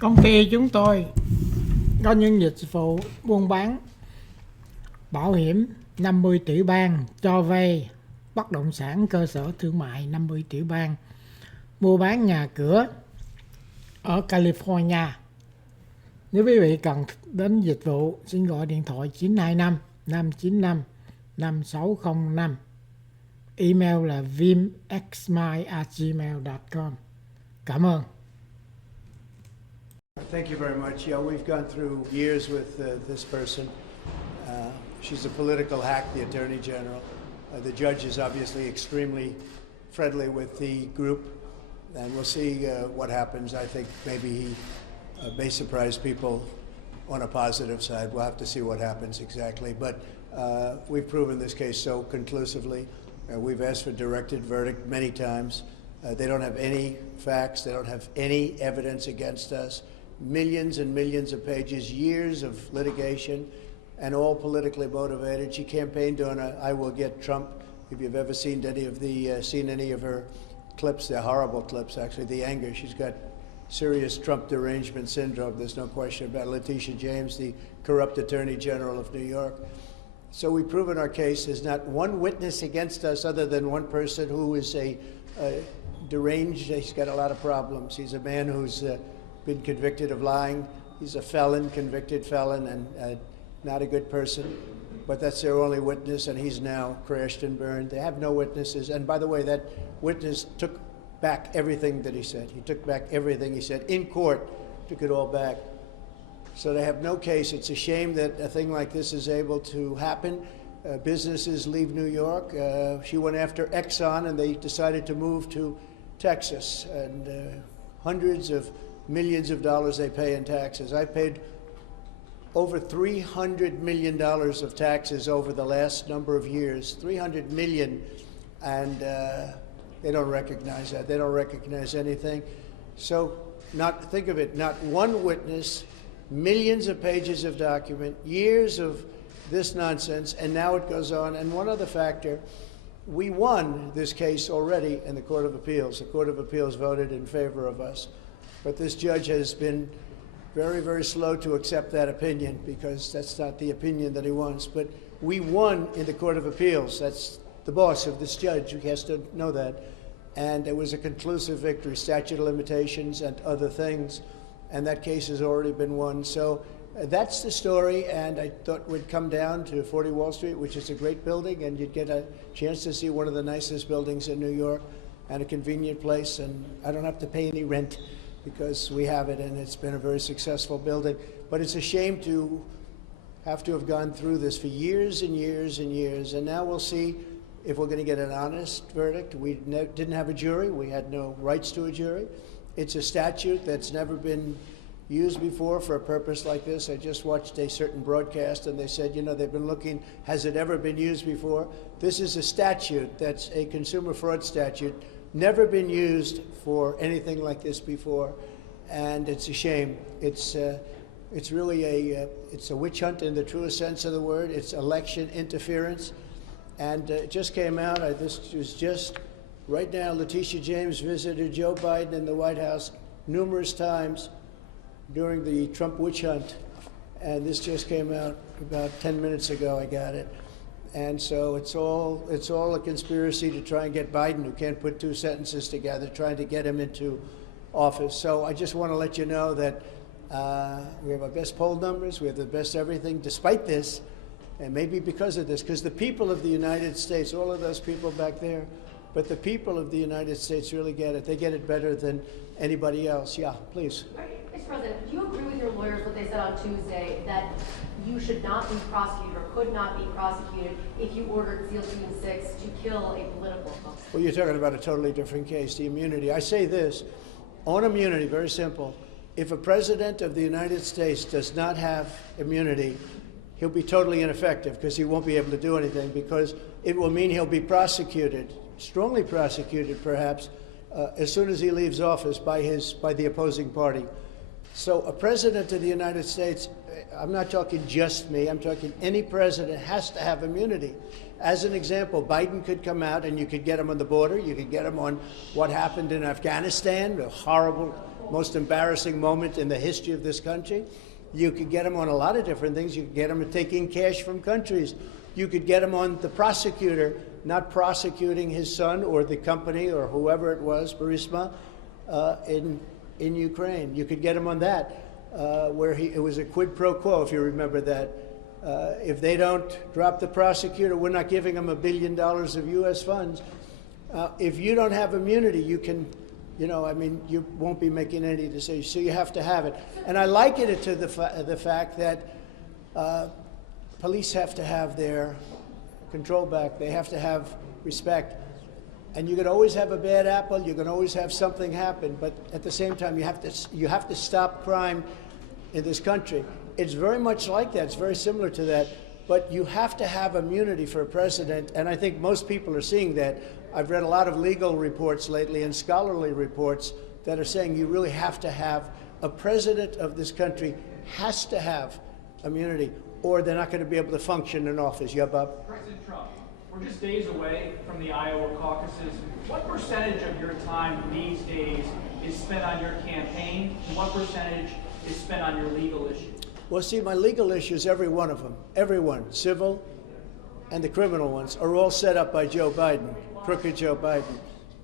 Công ty chúng tôi có những dịch vụ buôn bán bảo hiểm 50 tỷ bang, cho vay bất động sản cơ sở thương mại 50 tỷ bang, mua bán nhà cửa ở California. Nếu quý vị cần đến dịch vụ, xin gọi điện thoại 925 595 5605. Email là vimxmy@gmail.com. Cảm ơn. Thank you very much. Yeah, we've gone through years with this person. She's a political hack, the Attorney General. The judge is obviously extremely friendly with the group, and we'll see what happens. I think maybe he may surprise people on a positive side. We'll have to see what happens exactly. But we've proven this case so conclusively. We've asked for directed verdict many times. They don't have any facts. They don't have any evidence against us. Millions and millions of pages, years of litigation, and all politically motivated. She campaigned on I will get Trump. If you've ever seen any of her clips, they're horrible clips, actually. The anger, she's got serious Trump derangement syndrome. There's no question about it. Letitia James, the corrupt Attorney General of New York. So we've proven our case. There's not one witness against us other than one person who is a deranged. He's got a lot of problems. He's a man who's been convicted of lying. He's a felon, convicted felon, and not a good person. But that's their only witness, and he's now crashed and burned. They have no witnesses. And by the way, that witness took back everything that he said. He took back everything he said in court, took it all back. So they have no case. It's a shame that a thing like this is able to happen. Businesses leave New York. She went after Exxon, and they decided to move to Texas. And hundreds of millions of dollars they pay in taxes. I paid over $300 million of taxes over the last number of years, 300 million, and they don't recognize that. They don't recognize anything. So think of it, not one witness, millions of pages of document, years of this nonsense, and now it goes on. And one other factor, we won this case already in the Court of Appeals. The Court of Appeals voted in favor of us. But this judge has been very, very slow to accept that opinion because that's not the opinion that he wants. But we won in the Court of Appeals. That's the boss of this judge. He has to know that. And it was a conclusive victory, statute of limitations and other things. And that case has already been won. So that's the story. And I thought we'd come down to 40 Wall Street, which is a great building, and you'd get a chance to see one of the nicest buildings in New York and a convenient place. And I don't have to pay any rent, because we have it, and it's been a very successful building. But it's a shame to have gone through this for years and years and years. And now we'll see if we're going to get an honest verdict. We didn't have a jury. We had no rights to a jury. It's a statute that's never been used before for a purpose like this. I just watched a certain broadcast, and they said, they've been looking, has it ever been used before? This is a statute that's a consumer fraud statute, never been used for anything like this before, and it's a shame. It's really it's a witch hunt in the truest sense of the word. It's election interference, and it just came out. This was just right now. Letitia James visited Joe Biden in the White House numerous times during the Trump witch hunt, and this just came out about 10 minutes ago. I got it. And so it's all a conspiracy to try and get Biden, who can't put two sentences together, trying to get him into office. So I just want to let you know that we have our best poll numbers, we have the best everything, despite this, and maybe because of this, because the people of the United States, all of those people back there, but the people of the United States really get it. They get it better than anybody else. Yeah, please. Mr. President, do you agree with your lawyers what they said on Tuesday, that you should not be prosecuted or could not be prosecuted if you ordered SEAL Team 6 to kill a political opponent? Well, you're talking about a totally different case, the immunity. I say this, on immunity, very simple. If a president of the United States does not have immunity, he'll be totally ineffective because he won't be able to do anything, because it will mean he'll be prosecuted, strongly prosecuted perhaps, as soon as he leaves office by the opposing party. So a president of the United States, I'm not talking just me, I'm talking any president has to have immunity. As an example, Biden could come out and you could get him on the border, you could get him on what happened in Afghanistan, a horrible most embarrassing moment in the history of this country. You could get him on a lot of different things. You could get him taking cash from countries. You could get him on the prosecutor not prosecuting his son or the company or whoever it was, Burisma, in Ukraine. You could get him on that, where it was a quid pro quo, if you remember that. If they don't drop the prosecutor, we're not giving them $1 billion of U.S. funds. If you don't have immunity, you can, you won't be making any decisions. So you have to have it. And I liken it to the fact that police have to have their control back. They have to have respect. And you can always have a bad apple. You can always have something happen. But at the same time, you have to stop crime in this country. It's very much like that. It's very similar to that. But you have to have immunity for a president. And I think most people are seeing that. I've read a lot of legal reports lately and scholarly reports that are saying you really have to have a president of this country has to have immunity, or they're not going to be able to function in office. Yeah, Bob? President Trump, we're just days away from the Iowa caucuses. What percentage of your time these days is spent on your campaign, and what percentage is spent on your legal issues? Well, see, my legal issues, every one of them, everyone, civil and the criminal ones, are all set up by Joe Biden, crooked Joe Biden.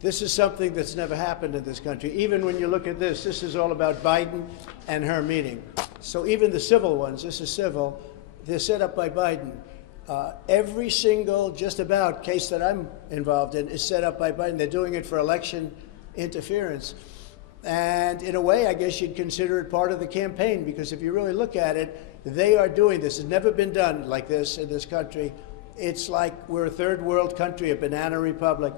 This is something that's never happened in this country. Even when you look at this is all about Biden and her meeting. So even the civil ones, this is civil, they're set up by Biden. Every single, just about, case that I'm involved in is set up by Biden. They're doing it for election interference. And in a way, I guess you'd consider it part of the campaign, because if you really look at it, they are doing this. It's never been done like this in this country. It's like we're a third world country, a banana republic.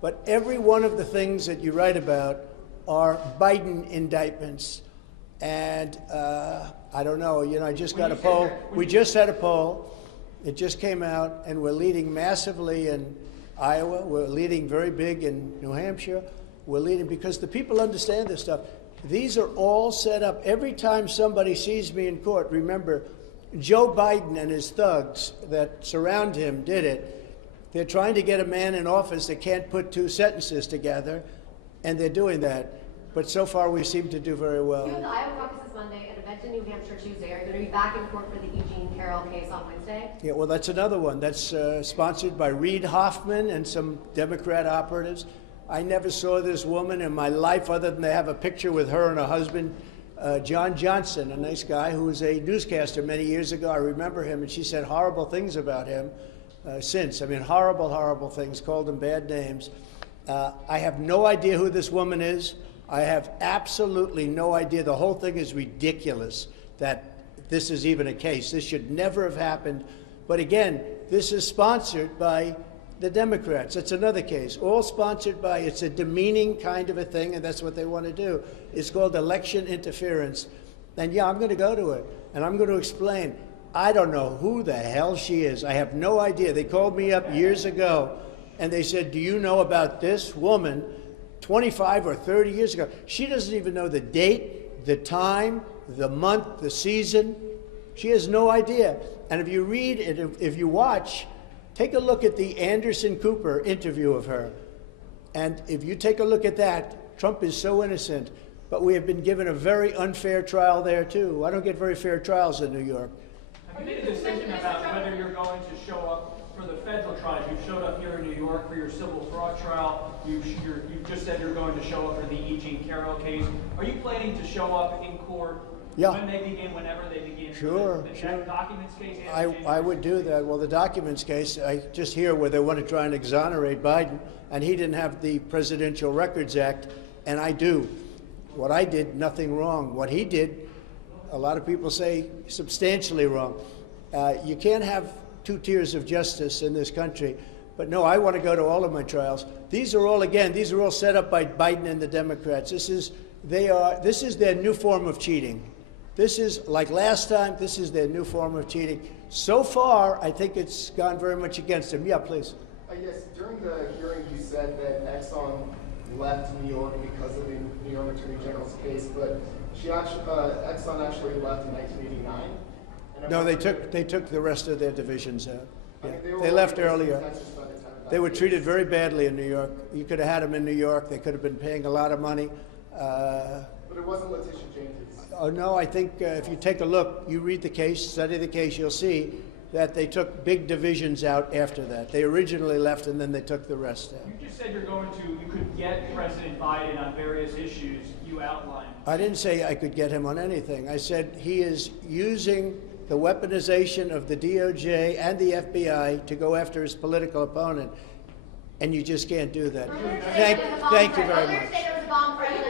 But every one of the things that you write about are Biden indictments. And I don't know, I just got a poll. We just had a poll. It just came out, and we're leading massively in Iowa. We're leading very big in New Hampshire. We're leading because the people understand this stuff. These are all set up. Every time somebody sees me in court, remember, Joe Biden and his thugs that surround him did it. They're trying to get a man in office that can't put two sentences together, and they're doing that. But so far, we seem to do very well. You have the Iowa caucuses Monday, an event in New Hampshire Tuesday. Are you going to be back in court for the Eugene Carroll case on Wednesday? Yeah, well, that's another one. That's sponsored by Reid Hoffman and some Democrat operatives. I never saw this woman in my life other than to have a picture with her and her husband, John Johnson, a nice guy who was a newscaster many years ago. I remember him, and she said horrible things about him since. I mean, horrible, horrible things, called him bad names. I have no idea who this woman is. I have absolutely no idea. The whole thing is ridiculous that this is even a case. This should never have happened. But again, this is sponsored by the Democrats. It's another case, all sponsored by, it's a demeaning kind of a thing, and that's what they want to do. It's called election interference. And yeah, I'm going to go to it, and I'm going to explain. I don't know who the hell she is. I have no idea. They called me up years ago, and they said, do you know about this woman 25 or 30 years ago? She doesn't even know the date, the time, the month, the season. She has no idea. And if you read it, if you watch, take a look at the Anderson Cooper interview of her. And if you take a look at that, Trump is so innocent, but we have been given a very unfair trial there, too. I don't get very fair trials in New York. Have you made a decision about whether you're going to show up for the federal trials? You've showed up here in New York for your civil fraud trial. You've just said you're going to show up for the Eugene Carroll case. Are you planning to show up in court? Yeah. When they begin, whenever they begin? Sure, The documents case? I would do that. Well, the documents case, I just hear where they want to try and exonerate Biden, and he didn't have the Presidential Records Act, and I do. What I did, nothing wrong. What he did, a lot of people say substantially wrong. You can't have two tiers of justice in this country. But no, I want to go to all of my trials. These are all set up by Biden and the Democrats. This is their new form of cheating. This is, like last time, this is their new form of cheating. So far, I think it's gone very much against them. Yeah, please. Yes, during the hearing, you said that Exxon left New York because of the New York Attorney General's case, but Exxon actually left in 1989. No, they took the rest of their divisions out. Yeah. They left earlier. They were treated very badly in New York. You could have had them in New York. They could have been paying a lot of money. But it Oh, no, I think if you take a look, you read the case, study the case, you'll see that they took big divisions out after that. They originally left and then they took the rest out. You just said you could get President Biden on various issues you outlined. I didn't say I could get him on anything. I said he is using the weaponization of the DOJ and the FBI to go after his political opponent, and you just can't do that. Thank you very much. Earlier today there was a bomb threat.